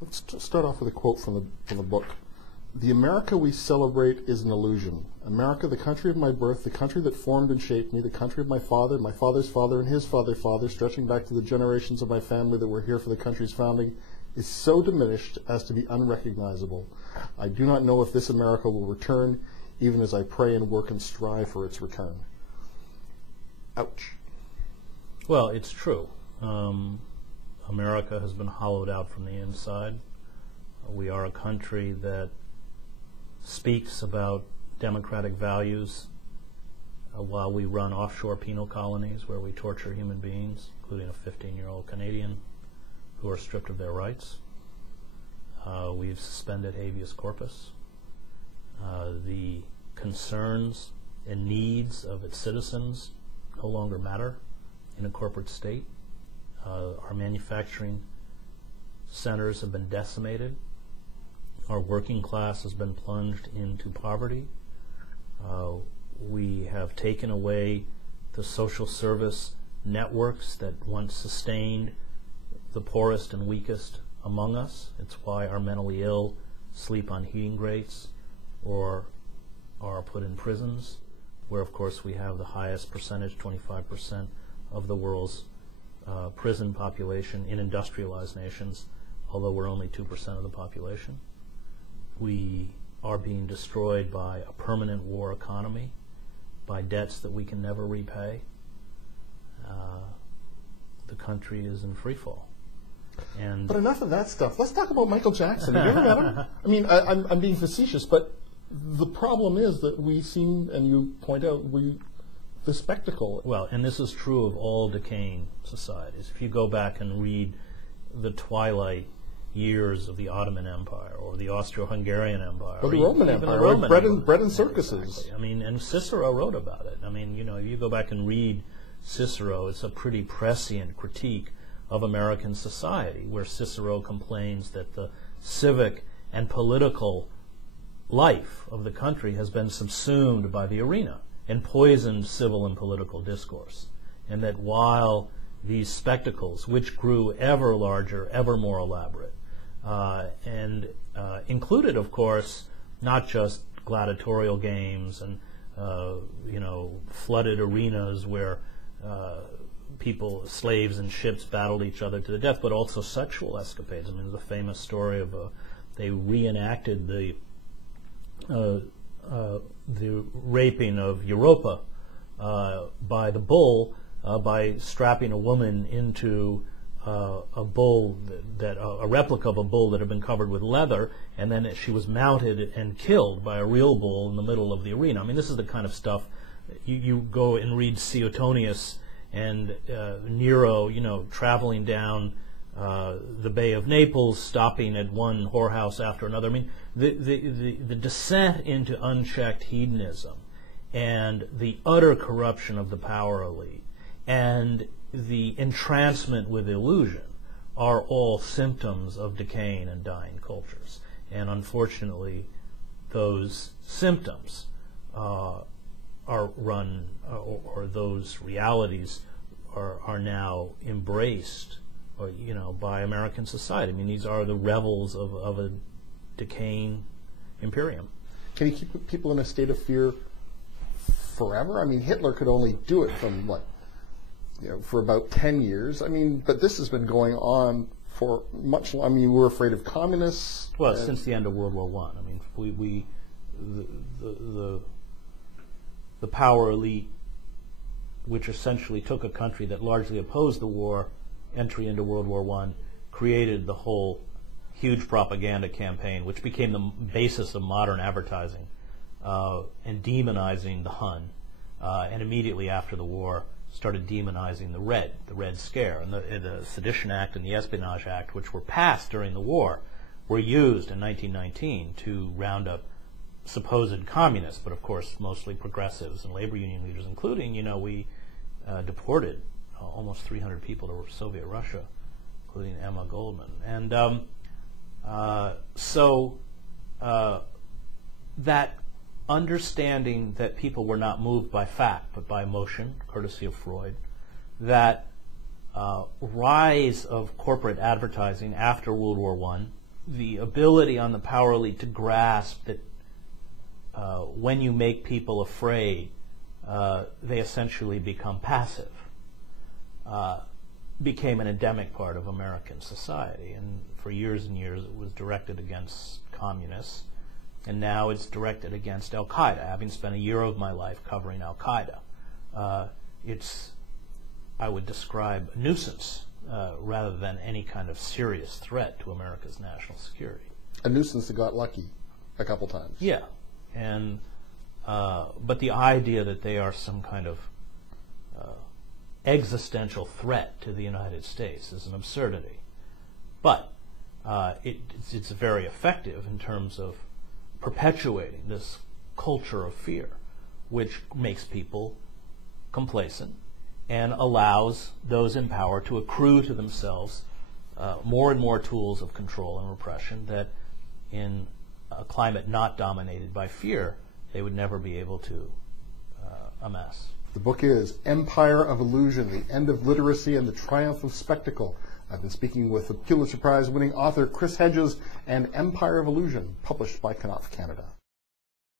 Let's start off with a quote from the book. "The America we celebrate is an illusion. America, the country of my birth, the country that formed and shaped me, the country of my father's father, and his father's father, stretching back to the generations of my family that were here for the country's founding, is so diminished as to be unrecognizable. I do not know if this America will return, even as I pray and work and strive for its return." Ouch. Well, it's true. America has been hollowed out from the inside. We are a country that speaks about democratic values while we run offshore penal colonies where we torture human beings, including a 15-year-old Canadian who are stripped of their rights. We've suspended habeas corpus. The concerns and needs of its citizens no longer matter in a corporate state. Our manufacturing centers have been decimated. Our working class has been plunged into poverty. We have taken away the social service networks that once sustained the poorest and weakest among us. It's why our mentally ill sleep on heating grates or are put in prisons, where of course we have the highest percentage, 25% of the world's prison population in industrialized nations, although we're only 2% of the population. We are being destroyed by a permanent war economy, by debts that we can never repay. The country is in free fall. But enough of that stuff. Let's talk about Michael Jackson. Have you ever met him? I mean, I'm being facetious, but the problem is that we seem, and you point out, the spectacle. Well, and this is true of all decaying societies. If you go back and read the twilight years of the Ottoman Empire or the Austro-Hungarian Empire, or the Roman Empire, bread and circuses. Exactly. I mean, and Cicero wrote about it. I mean, you know, if you go back and read Cicero, it's a pretty prescient critique of American society, where Cicero complains that the civic and political life of the country has been subsumed by the arena and poisoned civil and political discourse, and that while these spectacles, which grew ever larger, ever more elaborate, and included, of course, not just gladiatorial games and flooded arenas where people, slaves and ships, battled each other to the death, but also sexual escapades. I mean, there's a famous story of they reenacted the raping of Europa by the bull by strapping a woman into a bull a replica of a bull that had been covered with leather, and then she was mounted and killed by a real bull in the middle of the arena. I mean, this is the kind of stuff you go and read Suetonius and Nero, traveling down the Bay of Naples, stopping at one whorehouse after another. I mean, the descent into unchecked hedonism and the utter corruption of the power elite and the entrancement with illusion are all symptoms of decaying and dying cultures. And unfortunately, those symptoms are run, or those realities are now embraced, by American society. I mean, these are the revels of a decaying imperium. Can you keep people in a state of fear forever? I mean, Hitler could only do it from for about 10 years. I mean, but this has been going on for much longer. I mean, we're afraid of communists. Well, since the end of World War I. I mean, the power elite, which essentially took a country that largely opposed the war, entry into World War I, created the whole huge propaganda campaign, which became the basis of modern advertising, and demonizing the Hun, and immediately after the war started demonizing the Red Scare. And the Sedition Act and the Espionage Act, which were passed during the war, were used in 1919 to round up supposed communists, but of course mostly progressives and labor union leaders, including, we deported almost 300 people to Soviet Russia, including Emma Goldman. And so that understanding that people were not moved by fact but by emotion, courtesy of Freud, that rise of corporate advertising after World War I, the ability on the power elite to grasp that when you make people afraid, they essentially become passive, became an endemic part of American society. And for years and years it was directed against communists, and now it's directed against Al-Qaeda. Having spent a year of my life covering Al-Qaeda, it's, I would describe, a nuisance rather than any kind of serious threat to America's national security. A nuisance that got lucky a couple times. Yeah, and but the idea that they are some kind of existential threat to the United States is an absurdity. But it's very effective in terms of perpetuating this culture of fear, which makes people complacent and allows those in power to accrue to themselves more and more tools of control and repression that in a climate not dominated by fear, they would never be able to amass. The book is Empire of Illusion, The End of Literacy and the Triumph of Spectacle. I've been speaking with the Pulitzer Prize winning author Chris Hedges and Empire of Illusion, published by Knopf Canada.